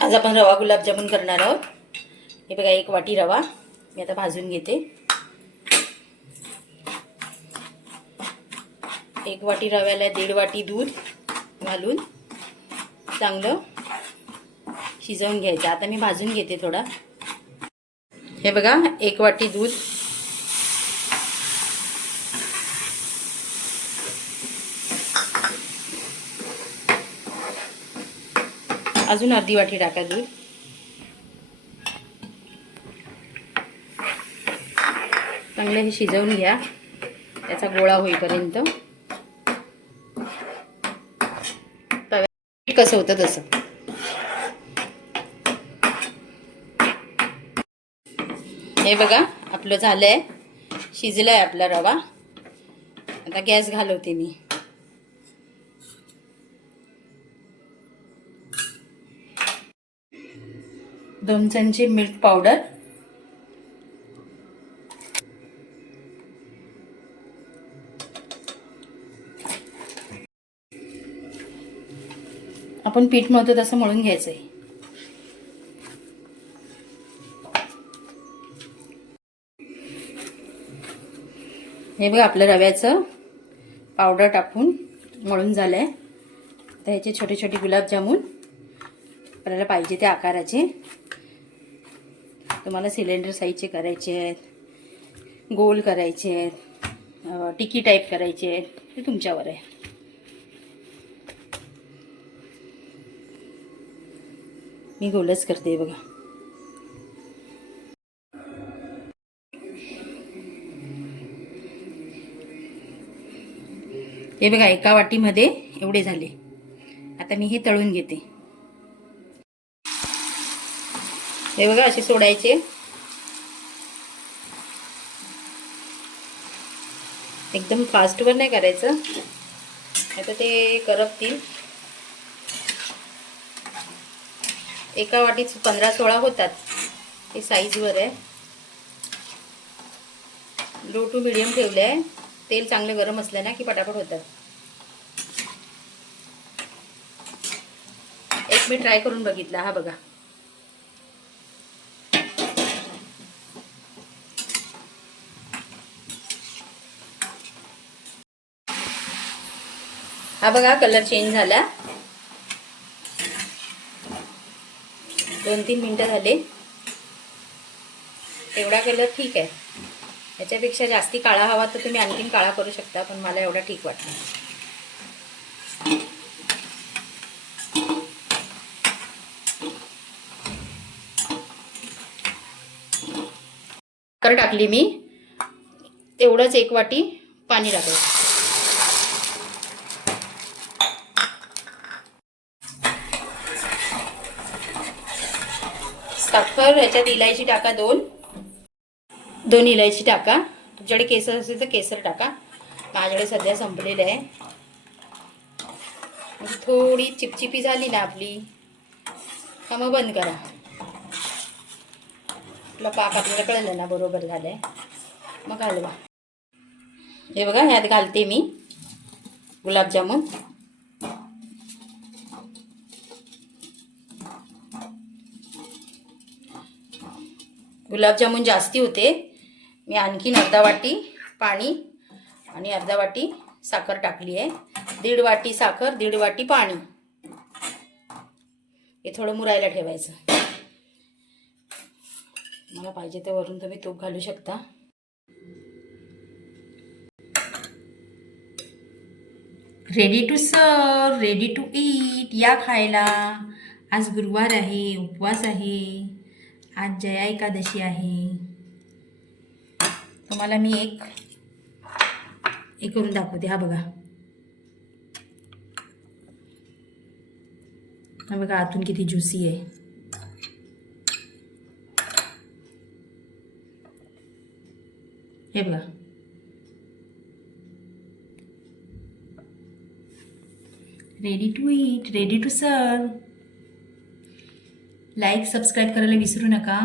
आज आपण रवा गुलाबजामुन करणार आहोत। हे बघा, 1 वाटी रवा मी आता भाजून घेते। 1 वाटी रव्याला 1.5 वाटी दूध घालून चांगलं शिजवून घ्यायचं। आता मी भाजून घेते थोडा। हे बघा, 1 वाटी दूध, अजून अर्धी वाटी टाका दूध। चांगलं हे शिजवून घ्या त्याचा गोळा होईपर्यंत। तव्यात कसं होतं तसं। हे बघा, आपलं झालंय, शिजलाय आपला रवा। आता गॅस घालवते मी। दोन चमचे मिल्क पावडर, आपण पीठ मळतो तसं मळून घ्यायचंय। हे बघा, आपलं रव्याचं पावडर टाकून मळून झालंय। आता ह्याचे छोटे छोटे गुलाबजामुन आपल्याला पाहिजे त्या आकाराचे, तुम्हाला सिलेंडर साईजचे करायचे आहेत, गोल करायचे आहेत, टिकी टाईप करायचे आहेत, ते तुमच्यावर आहे। मी गोलच करते बघा। हे बघा, 1 वाटीमध्ये एवढे झाले। आता मी हे तळून घेते। हे बघा, असे सोडायचे। एकदम फास्टवर नाही करायचं, आता ते करपतील। 1 वाटीत 15-16 होतात, हे साईजवर आहे। लो टू मीडियम ठेवले आहे। तेल चांगलं गरम असलं ना की पटापट होतात। एक मी ट्राय करून बघितला, हा बघा। हा बघा, कलर चेंज झाला। 2-3 मिनिटं झाले। एवढा कलर ठीक आहे। याच्यापेक्षा जास्ती काळा हवा तर तुम्ही आणखीन काळा करू शकता, पण मला एवढा ठीक वाटला। साखर टाकली मी, तेवढंच 1 वाटी पाणी टाकायचं। साखर, ह्याच्यात इलायची टाका 2 इलायची टाका। तुमच्याकडे केसर असेल तर केसर टाका, माझ्याकडे सध्या संपलेलं आहे। थोडी चिपचिपी झाली ना आपली, का मग बंद करा। आपला पाक आपल्याला कळलं ना बरोबर झालंय, मग हलवा। हे बघा, ह्यात घालते मी गुलाबजामुन। गुलाबजामुन जास्ती होते, मी आणखीन अर्धा वाटी पाणी आणि अर्धा वाटी साखर टाकली आहे। 1.5 वाटी साखर, 1.5 वाटी पाणी। हे थोडं मुरायला ठेवायचं। मला पाहिजे तर वरून तुम्ही तूप घालू शकता। Ready to serve, ready to eat, या खायला। आज गुरुवार आहे, उपवास आहे, आज जया एकादशी आहे। तुम्हाला मी एक करून दाखवते। हा बघा, हा बघा, आतून किती ज्युसी आहे। हे बघा, ready to eat, ready to serve. Like, subscribe करायला विसरू नका।